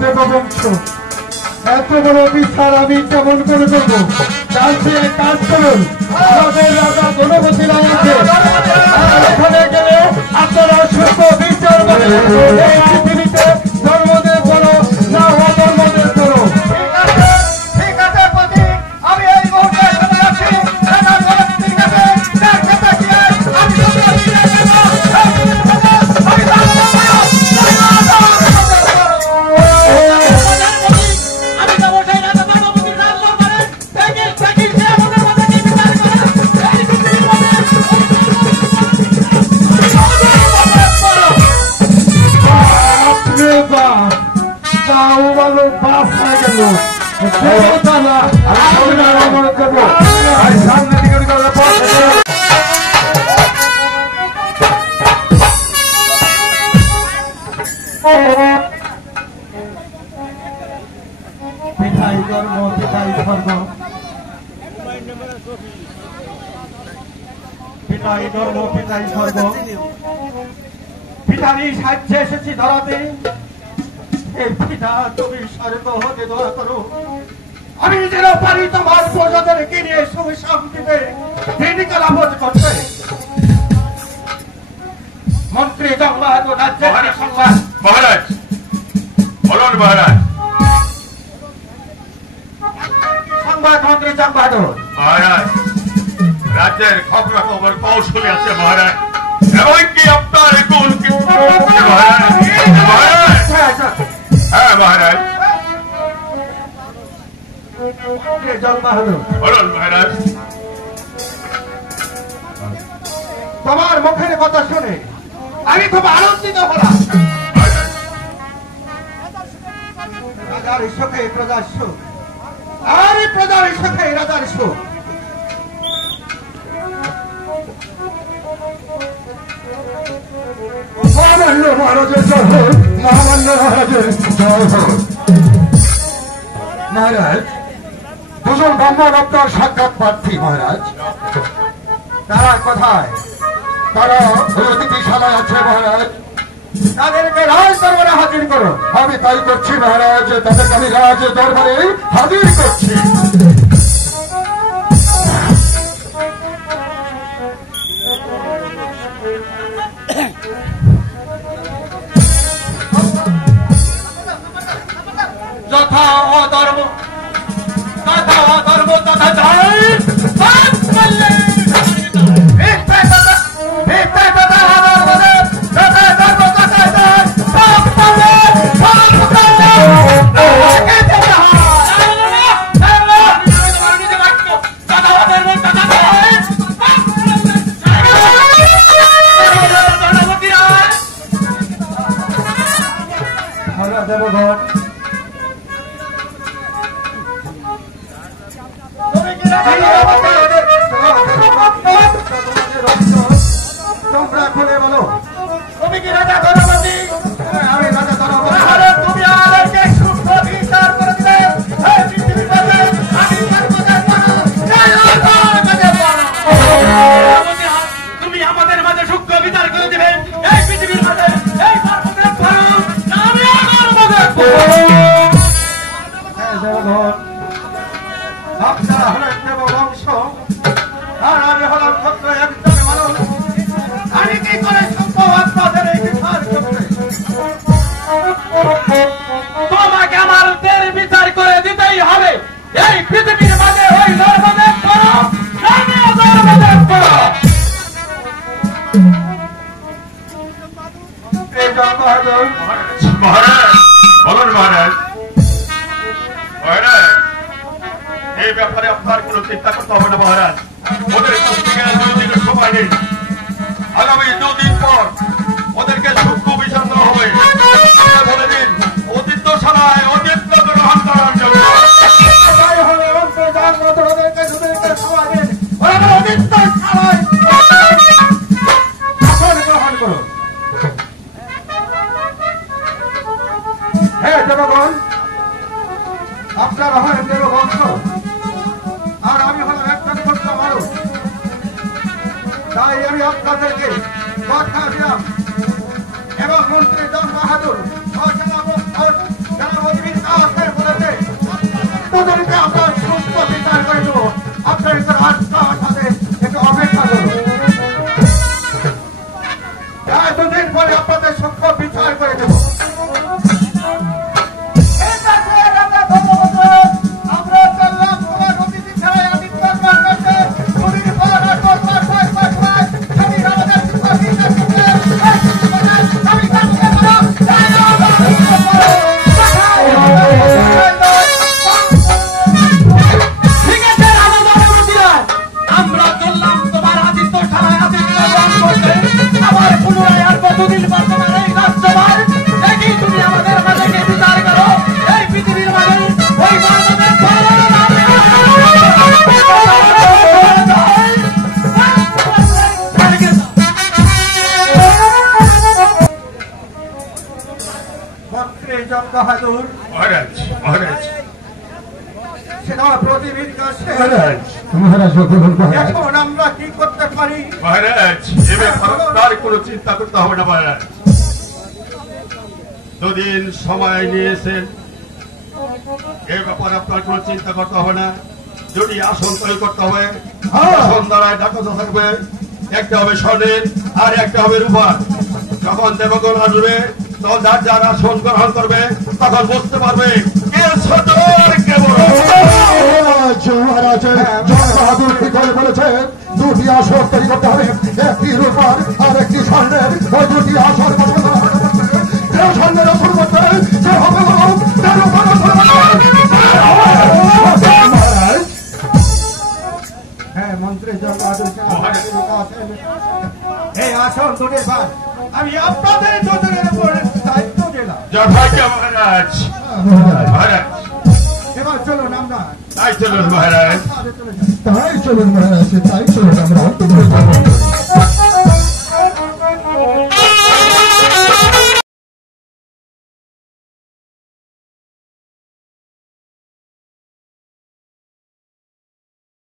দেববংশ এত বড় বিচার আমি কেমন করে করবো? চাষে কাজ করুন, আমাদের রাজা গণপতি রাজাকে ওখানে গেলে আপনারা সুস্থ বিচার এই পৃথিবীতে ধর্মদের করো না অধর্মদের করো। ঠিক আছে পতি, আমি এই মুহূর্তে চলে যাচ্ছি রাজা গণপতির কাছে। সামনে দিকে পিঠাই ধর্ম পিঠাই স্বর্গ, পিঠাই ধর্ম পিঠাই স্বর্গ। পিতারই সাহায্যে এসেছি ধরাতে, এই পিতা তুমি স্বর্গ হতে দোয়া করো। আমি যেন পারি তোমার প্রজাদেরকে নিয়ে সুখ শান্তিতে জীবিকা লাভ করতে। মন্ত্রী জগবাহাদুর রাজ্যের সংবাদ। মহারাজ বলুন মহারাজ। সংবাদ মন্ত্রী জগবাহাদুর। মহারাজ রাজ্যের খবরাখবর কৌশলী আছে মহারাজ, এমনকি আপনার গুণ মহারাজ। হ্যাঁ মহারাজ বলুন মহারাজ। তোমার মুখের কথা শুনে আমি খুব আনন্দিত হলাম। রাজার সুখে প্রজার সুখ, আর প্রজার সুখে রাজার সুখ। মহামান্য মহারাজের জয় হোক, মহামান্য মহারাজের জয় হোক। মহারাজ দুজন ব্রাহ্মণ আপনার সাক্ষাৎ প্রার্থী মহারাজ। তারা কোথায়? তারা অতিথিশালায় আছে মহারাজ, তাদেরকে রাজ দরবারে হাজির করো। আমি তাই করছি মহারাজ, তাদেরকে আমি রাজ দরবারে হাজির করছি। যথা অধর্ম তথা অধর্ম তথা জয় দেবগণ। তোমরা খুলে বলো, তুমি কি রাজা ধনপতি? আমি রাজা ধনপতি। তুমি আমাদেরকে সূক্ষ্ম বিচার করে দিলে তুমি আমাদের মাঝে সূক্ষ্ম বিচার করে দিবে এই পৃথিবীর মাঝে এই আপনারা হলেন দেববংশ, আর আমি হলাম ক্ষত্র একজন মানুষ। আমি কি করে সম্ভব আপনাদের এই বিচার করতে? তোমাকে আমাদের বিচার করে দিতেই হবে। এই পৃথিবীর মাঝে ওই ধর্মদেব করো, আমি অধর্মদেব করো। মহারাজ বলুন মহারাজ। মহারাজ এই ব্যাপারে আপনার কোন চিন্তা করতে হবে না মহারাজ। ওদের দুদিনের সময় নেই, আগামী দুদিন পর ওদেরকে সূক্ষ্ম বিচার দেওয়া হবে। বলে দিন অতীতশালায় অতীত গ্রহণ করার জন্য গ্রহণ করো। হ্যাঁ দেবগণ, আপনারা হলেন দেববংশ, আর আমি হলাম একটা ছোট্ট মানুষ। তাই আমি আপনাদেরকে কথা দিলাম এবং মন্ত্রী জগবাহাদুর ওদেরকে আমরা সুস্থ বিচার করে দেবো। আপনার সাথে একটু অপেক্ষা করুন। দুদিন পরে আপনাদের সূক্ষ্ম বিচার করে দেবো। বাহাদুর মহারাজ মহারাজ সেনা প্রতিনিধির কাছে মহারাজ এখন আমরা কি করতে পারি? মহারাজ এ ব্যাপারে তার কোনো চিন্তা করতে হবে না মহারাজ। দুদিন সময় নিয়েছেন, এ ব্যাপারে আপনার কোনো চিন্তা করতে হবে না। দুটি আসন তৈরি করতে হবে, আসন দ্বারায় ঢাকা থাকবে, একটা হবে স্বর্ণের আর একটা হবে রূপার। যখন দেবগণ আসবে তখন যার যার আসন গ্রহণ করবে তখন বুঝতে পারবে কে ছোট আর কে বড়। মহারাজ বাহাদুর কি করে বলেছেন দুটি আসন তৈরি করতে হবে, একটি রূপার আর একটি স্বর্ণের। ওই দুটি আসন স্বর্ণের আসন করতে হবে মহারাজ। হ্যাঁ মন্ত্রী এই আসন দুটির ভাগ আমি আপনাদের দুজনের উপর দায়িত্ব দিলাম। মহারাজ মহারাজ এবার চলুন আমরা তাই চলুন মহারাজ, চলে যাই। তাই চলুন মহারাজ, তাই চলুন আমরা